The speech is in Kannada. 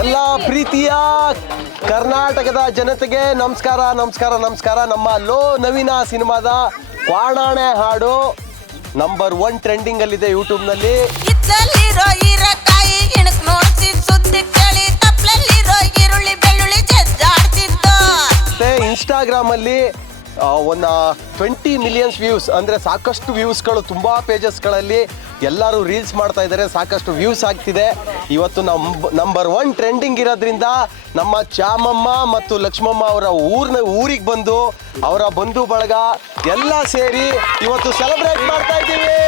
ಎಲ್ಲ ಪ್ರೀತಿಯ ಕರ್ನಾಟಕದ ಜನತೆಗೆ ನಮಸ್ಕಾರ ನಮಸ್ಕಾರ ನಮಸ್ಕಾರ. ನಮ್ಮ ಲೋ ನವೀನ ಸಿನಿಮಾದ ಕ್ವಾಣಾಣೆ ಹಾಡು ನಂಬರ್ 1 ಟ್ರೆಂಡಿಂಗ್ ಅಲ್ಲಿದೆ ಯೂಟ್ಯೂಬ್ನಲ್ಲಿ. ಇದ್ದಲ್ಲಿರೋ ಹೀರೆಕಾಯಿ ಇಣಕ್ ನೋಡ್ಸಿ ಸುದ್ದಿ ಕೇಳಿ ತಪ್ಪಲಲ್ಲಿರೋ ಈರುಳ್ಳಿ ಬೆಳ್ಳುಳ್ಳಿ ಜಜ್ಜಾಡ್ತಿತ್ತು. ಮತ್ತೆ ಇನ್ಸ್ಟಾಗ್ರಾಮ್ ಅಲ್ಲಿ ಒಂದು 20 ಮಿಲಿಯನ್ಸ್ ವ್ಯೂಸ್ ಅಂದರೆ ಸಾಕಷ್ಟು ವ್ಯೂಸ್ಗಳು ತುಂಬ ಪೇಜಸ್ಗಳಲ್ಲಿ ಎಲ್ಲರೂ ರೀಲ್ಸ್ ಮಾಡ್ತಾ ಇದ್ದಾರೆ, ಸಾಕಷ್ಟು ವ್ಯೂಸ್ ಆಗ್ತಿದೆ. ಇವತ್ತು ನಂಬರ್ 1 ಟ್ರೆಂಡಿಂಗ್ ಇರೋದ್ರಿಂದ ನಮ್ಮ ಚಾಮಮ್ಮ ಮತ್ತು ಲಕ್ಷ್ಮಮ್ಮ ಅವರ ಊರಿಗೆ ಬಂದು ಅವರ ಬಂಧು ಬಳಗ ಎಲ್ಲ ಸೇರಿ ಇವತ್ತು ಸೆಲೆಬ್ರೇಟ್ ಮಾಡ್ತಾ ಇದ್ದೀವಿ.